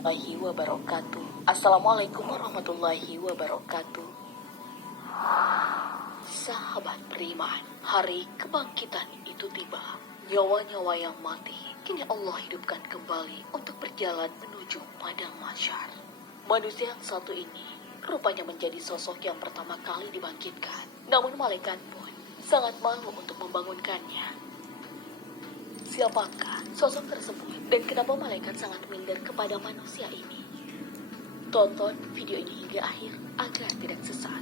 warahmatullahi wabarakatuh. Assalamualaikum warahmatullahi wabarakatuh. Sahabat beriman, hari kebangkitan itu tiba. Nyawa-nyawa yang mati kini Allah hidupkan kembali untuk berjalan menuju padang mahsyar. Manusia yang satu ini rupanya menjadi sosok yang pertama kali dibangkitkan. Namun malaikat pun sangat malu untuk membangunkannya. Siapakah sosok tersebut dan kenapa malaikat sangat minder kepada manusia ini? Tonton video ini hingga akhir agar tidak sesat.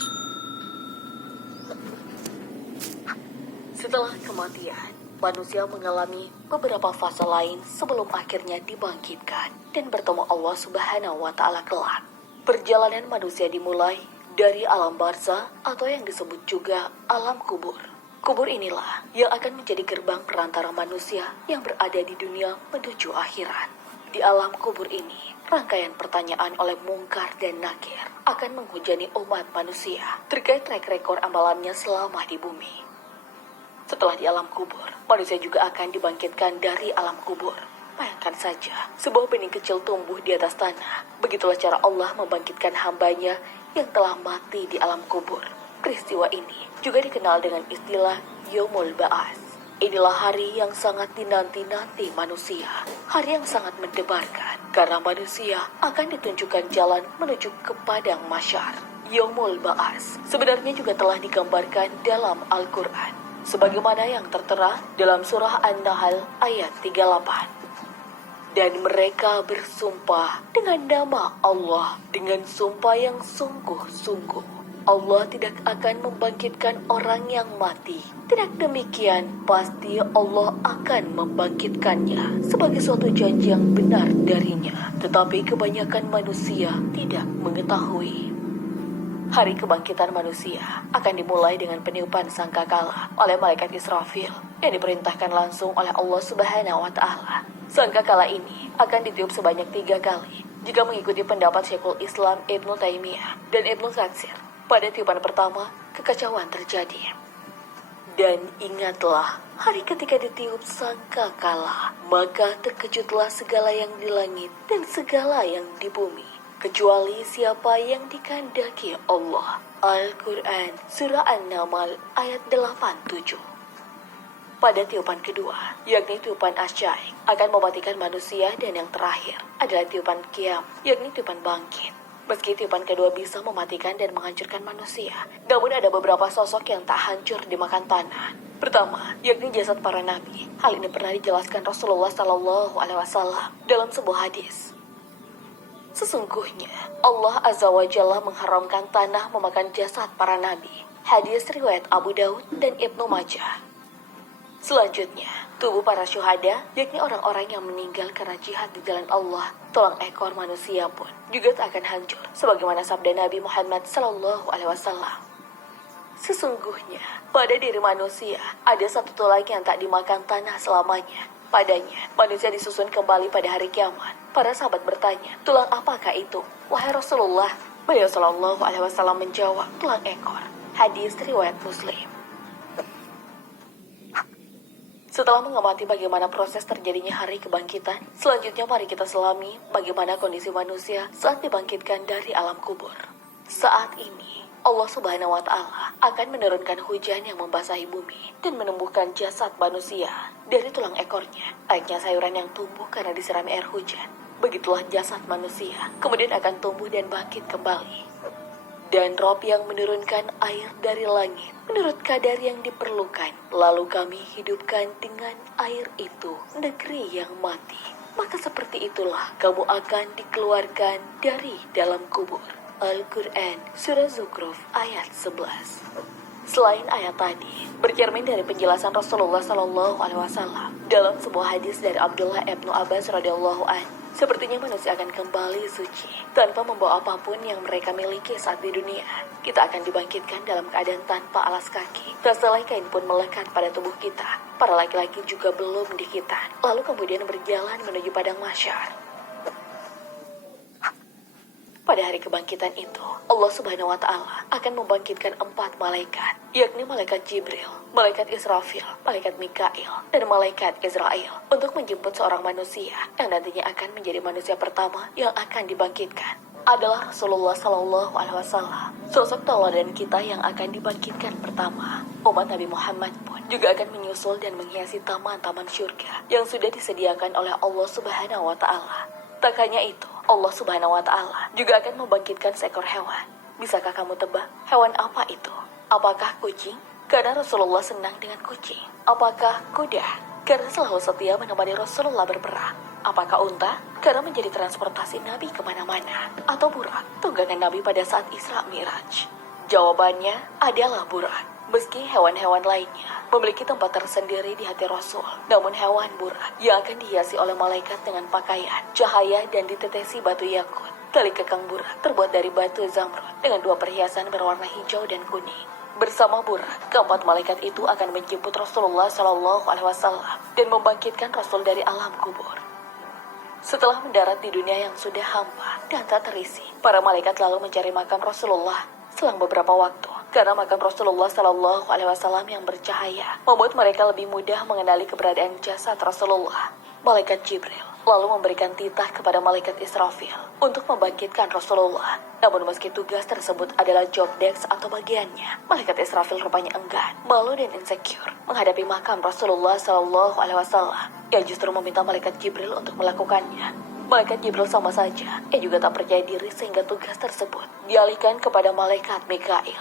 Setelah kematian, manusia mengalami beberapa fase lain sebelum akhirnya dibangkitkan dan bertemu Allah Subhanahu wa Ta'ala kelak. Perjalanan manusia dimulai dari alam barzah atau yang disebut juga alam kubur. Kubur inilah yang akan menjadi gerbang perantara manusia yang berada di dunia menuju akhirat. Di alam kubur ini, rangkaian pertanyaan oleh Mungkar dan Nakir akan menghujani umat manusia terkait track record amalannya selama di bumi. Setelah di alam kubur, manusia juga akan dibangkitkan dari alam kubur. Bayangkan saja, sebuah benih kecil tumbuh di atas tanah. Begitulah cara Allah membangkitkan hambanya yang telah mati di alam kubur. Peristiwa ini juga dikenal dengan istilah Yaumul Ba'ats. Inilah hari yang sangat dinanti-nanti manusia. Hari yang sangat mendebarkan karena manusia akan ditunjukkan jalan menuju ke padang mahsyar. Yaumul Ba'ats sebenarnya juga telah digambarkan dalam Al-Quran, sebagaimana yang tertera dalam surah An-Nahl ayat 38. Dan mereka bersumpah dengan nama Allah dengan sumpah yang sungguh-sungguh. Allah tidak akan membangkitkan orang yang mati. Tidak demikian, pasti Allah akan membangkitkannya sebagai suatu janji yang benar darinya. Tetapi kebanyakan manusia tidak mengetahui. Hari kebangkitan manusia akan dimulai dengan peniupan sangkakala oleh malaikat Israfil yang diperintahkan langsung oleh Allah Subhanahu wa Ta'ala. Sangkakala ini akan ditiup sebanyak 3 kali. Jika mengikuti pendapat Syekhul Islam Ibnu Taimiyah dan Ibnu Katsir, pada tiupan pertama, kekacauan terjadi. Dan ingatlah, hari ketika ditiup sangkakala, maka terkejutlah segala yang di langit dan segala yang di bumi, kecuali siapa yang dikehendaki Allah. Al-Quran, Surah An-Naml, ayat 87. Pada tiupan kedua, yakni tiupan asyaik, akan mematikan manusia, dan yang terakhir adalah tiupan qiyam, yakni tiupan bangkit. Meski tiupan kedua bisa mematikan dan menghancurkan manusia, namun ada beberapa sosok yang tak hancur dimakan tanah. Pertama, yakni jasad para nabi. Hal ini pernah dijelaskan Rasulullah SAW dalam sebuah hadis. Sesungguhnya, Allah Azza wa Jalla mengharamkan tanah memakan jasad para nabi. Hadis riwayat Abu Daud dan Ibnu Majah. Selanjutnya, tubuh para syuhada, yakni orang-orang yang meninggal karena jihad di jalan Allah, tulang ekor manusia pun juga tak akan hancur, sebagaimana sabda Nabi Muhammad SAW. Sesungguhnya, pada diri manusia ada satu tulang yang tak dimakan tanah selamanya. Padanya, manusia disusun kembali pada hari kiamat. Para sahabat bertanya, tulang apakah itu? Wahai Rasulullah, beliau SAW menjawab, tulang ekor. Hadis riwayat Muslim. Setelah mengamati bagaimana proses terjadinya hari kebangkitan, selanjutnya mari kita selami bagaimana kondisi manusia saat dibangkitkan dari alam kubur. Saat ini, Allah Subhanahu wa Ta'ala akan menurunkan hujan yang membasahi bumi dan menumbuhkan jasad manusia dari tulang ekornya, layaknya sayuran yang tumbuh karena disirami air hujan. Begitulah jasad manusia kemudian akan tumbuh dan bangkit kembali. Dan Rob yang menurunkan air dari langit menurut kadar yang diperlukan. Lalu kami hidupkan dengan air itu negeri yang mati. Maka seperti itulah kamu akan dikeluarkan dari dalam kubur. Al-Quran, Surah Zukhruf, ayat 11. Selain ayat tadi, bercermin dari penjelasan Rasulullah SAW dalam sebuah hadis dari Abdullah ibnu Abbas radhiyallahu anhu. Sepertinya manusia akan kembali suci tanpa membawa apapun yang mereka miliki saat di dunia. Kita akan dibangkitkan dalam keadaan tanpa alas kaki. Tak selai kain pun melekat pada tubuh kita. Para laki-laki juga belum dihitan. Lalu kemudian berjalan menuju padang mahsyar. Pada hari kebangkitan itu, Allah Subhanahu wa Ta'ala akan membangkitkan 4 malaikat, yakni malaikat Jibril, malaikat Israfil, malaikat Mikail, dan malaikat Israel, untuk menjemput seorang manusia yang nantinya akan menjadi manusia pertama yang akan dibangkitkan. Adalah Rasulullah Sallallahu Alaihi Wasallam, sosok tauladan kita yang akan dibangkitkan pertama. Umat Nabi Muhammad pun juga akan menyusul dan menghiasi taman-taman syurga yang sudah disediakan oleh Allah Subhanahu wa Ta'ala. Tak hanya itu, Allah Subhanahu wa Ta'ala juga akan membangkitkan seekor hewan. Bisakah kamu tebak hewan apa itu? Apakah kucing? Karena Rasulullah senang dengan kucing. Apakah kuda? Karena selalu setia menemani Rasulullah berperang. Apakah unta? Karena menjadi transportasi Nabi kemana-mana. Atau burak, tunggangan Nabi pada saat Isra Mi'raj? Jawabannya adalah burak. Meski hewan-hewan lainnya memiliki tempat tersendiri di hati Rasul, namun hewan burak yang akan dihiasi oleh malaikat dengan pakaian, cahaya, dan ditetesi batu yakut. Tali kekang burak terbuat dari batu zamrud dengan 2 perhiasan berwarna hijau dan kuning. Bersama burak, keempat malaikat itu akan menjemput Rasulullah Shallallahu Alaihi Wasallam dan membangkitkan Rasul dari alam kubur. Setelah mendarat di dunia yang sudah hampa dan tak terisi, para malaikat lalu mencari makam Rasulullah. Selang beberapa waktu, karena makam Rasulullah Sallallahu Alaihi Wasallam yang bercahaya membuat mereka lebih mudah mengenali keberadaan jasad Rasulullah. Malaikat Jibril lalu memberikan titah kepada malaikat Israfil untuk membangkitkan Rasulullah. Namun meski tugas tersebut adalah job desk atau bagiannya, malaikat Israfil rupanya enggan, malu dan insecure menghadapi makam Rasulullah Sallallahu Alaihi Wasallam. Ia justru meminta malaikat Jibril untuk melakukannya. Malaikat Jibril sama saja, ia juga tak percaya diri sehingga tugas tersebut dialihkan kepada malaikat Mikail.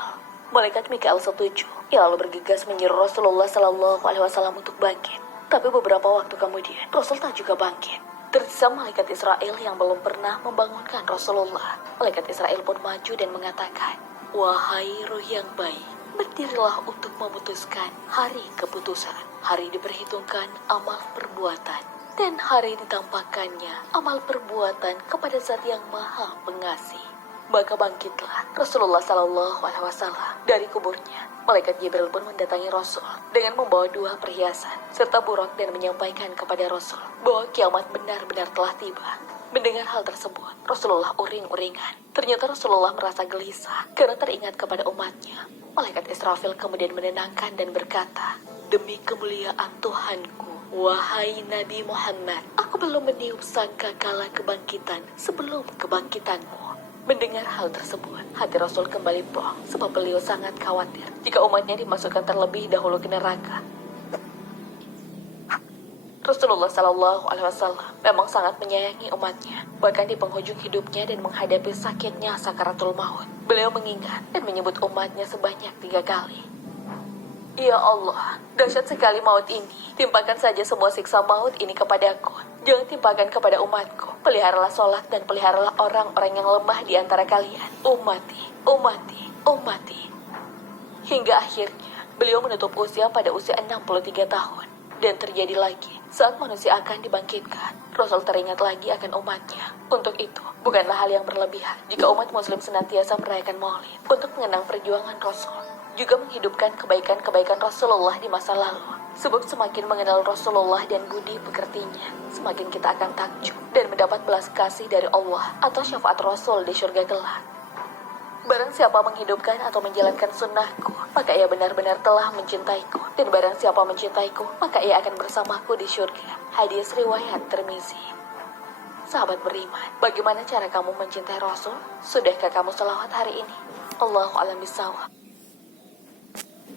Malaikat Mikail setuju. Ia lalu bergegas menyuruh Rasulullah Sallallahu Alaihi Wasallam untuk bangkit. Tapi beberapa waktu kemudian, Rasul tak juga bangkit. Tersisa malaikat Israel yang belum pernah membangunkan Rasulullah. Malaikat Israel pun maju dan mengatakan, "Wahai ruh yang baik, berdirilah untuk memutuskan hari keputusan. Hari diperhitungkan amal perbuatan. Dan hari ditampakkannya amal perbuatan kepada Zat yang Maha Pengasih." Maka bangkitlah Rasulullah Sallallahu Alaihi Wasallam dari kuburnya. Malaikat Jibril pun mendatangi Rasul dengan membawa 2 perhiasan serta burak dan menyampaikan kepada Rasul bahwa kiamat benar-benar telah tiba. Mendengar hal tersebut, Rasulullah uring-uringan. Ternyata Rasulullah merasa gelisah karena teringat kepada umatnya. Malaikat Israfil kemudian menenangkan dan berkata, "Demi kemuliaan Tuhanku, wahai Nabi Muhammad, aku belum meniup sangkakala kebangkitan sebelum kebangkitanmu." Mendengar hal tersebut, hati Rasul kembali plong sebab beliau sangat khawatir jika umatnya dimasukkan terlebih dahulu ke neraka. Rasulullah Sallallahu Alaihi Wasallam memang sangat menyayangi umatnya, bahkan di penghujung hidupnya dan menghadapi sakitnya sakaratul maut. Beliau mengingat dan menyebut umatnya sebanyak 3 kali. "Ya Allah, dahsyat sekali maut ini. Timpakan saja semua siksa maut ini kepadaku. Jangan timpakan kepada umatku. Peliharalah sholat dan peliharalah orang-orang yang lemah di antara kalian. Ummati, ummati, ummati." Hingga akhirnya, beliau menutup usia pada usia 63 tahun. Dan terjadi lagi, saat manusia akan dibangkitkan, Rasul teringat lagi akan umatnya. Untuk itu, bukanlah hal yang berlebihan jika umat muslim senantiasa merayakan maulid untuk mengenang perjuangan Rasul, juga menghidupkan kebaikan-kebaikan Rasulullah di masa lalu. Sebab semakin mengenal Rasulullah dan budi pekertinya, semakin kita akan takjub dan mendapat belas kasih dari Allah atau syafaat Rasul di surga kelak. Barang siapa menghidupkan atau menjalankan sunnahku, maka ia benar-benar telah mencintaiku. Dan barang siapa mencintaiku, maka ia akan bersamaku di surga. Hadis riwayat Tirmizi. Sahabat beriman, bagaimana cara kamu mencintai Rasul? Sudahkah kamu selawat hari ini? Allahu a'lam bishawab.